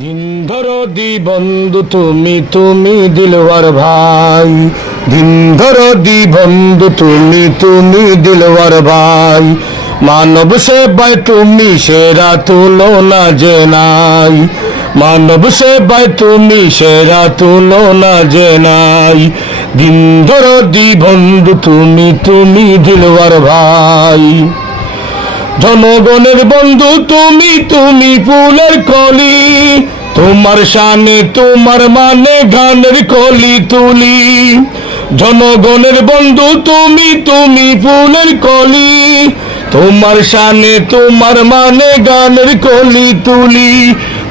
দিন দরদি বন্ধু তুমি তুমি দিলওয়ার ভাই, দিন দরদি বন্ধু তুমি তুমি দিলওয়ার ভাই। মানব সেবায় তুমি সেরা তুলনা যে নাই, মানব সেবায় তুমি সেরা তুলনা যে নাই। দিন দরদি বন্ধু তুমি তুমি দিলওয়ার ভাই। জনগণের বন্ধু তুমি তুমি ফুলের কলি, তোমার শানে তোমার মানে গানের কলি তুলি। জনগণের বন্ধু তুমি তুমি ফুলের কলি, তোমার শানে তোমার মানে গানের কলি তুলি।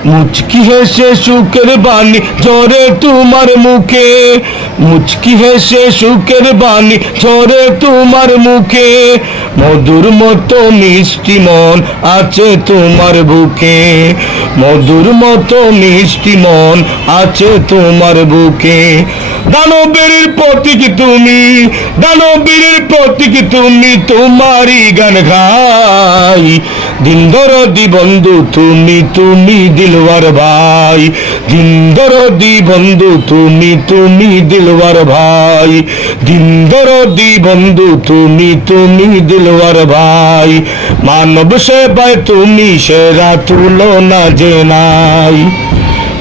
মুচকি হেসে সুখের বাণী ঝরে তোমার মুখে, মুচকি হেসে সুখের বাণী ঝরে তোমার মুখে। মধুর মতো মিষ্টি মন আছে তোমার বুকে, মধুর মতো মিষ্টি মন আছে তোমার বুকে। দানবীর প্রতীক তুমি, দানবীর প্রতীক তুমি, তোমারই গান গাই। দিন দরদি বন্ধু তুমি তুমি দিলওয়ার ভাই, দিন দরদি বন্ধু তুমি তুমি দিলওয়ার ভাই, দিন দরদি বন্ধু তুমি তুমি দিলওয়ার ভাই। মানব সেবায় তুমি সেরা তুলনা যে নাই।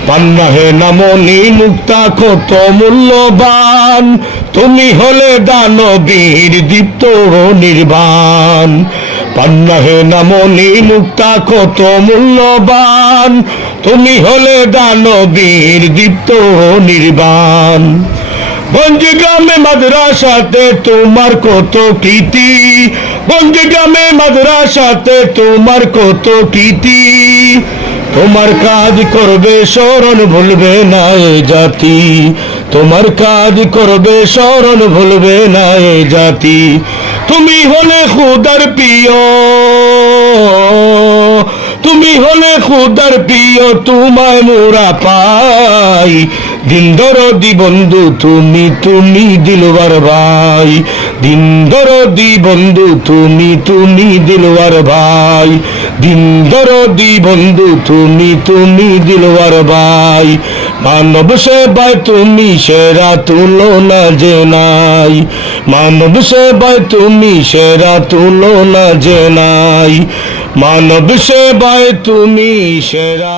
পান্না হে নামনি মুক্তা কত মূল্যবান, তুমি হলে দানবীর দীপ্ত নির্বাণ। পান্না হে নামনি মুক্তা কত মূল্যবান, তুমি হলে দানবীর দীপ্ত নির্বাণ। গঞ্জ গ্রামে মাদ্রাসাতে তোমার কত কীর্তি, গঞ্জ গ্রামে মাদ্রাসাতে তোমার কত কীর্তি। তোমার কাজ করবে স্মরণ ভুলবে না এ জাতি, তোমার কাজ করবে স্মরণ ভুলবে না এ জাতি। তুমি হলে খুদার প্রিয়, তুমি হলে খুদার প্রিয়, তোমায় মোরা পাই। দিন দরদি বন্ধু তুমি তুমি দিলওয়ার ভাই, দিন দরদি বন্ধু তুমি তুমি দিলওয়ার ভাই, দিন দরদি বন্ধু তুমি তুমি দিলওয়ার ভাই। মানব সেবায় তুমি সেরা তুলনা যে নাই, মানব সেবায় তুমি সেরা তুলনা যে নাই, মানব সেবায় তুমি সেরা।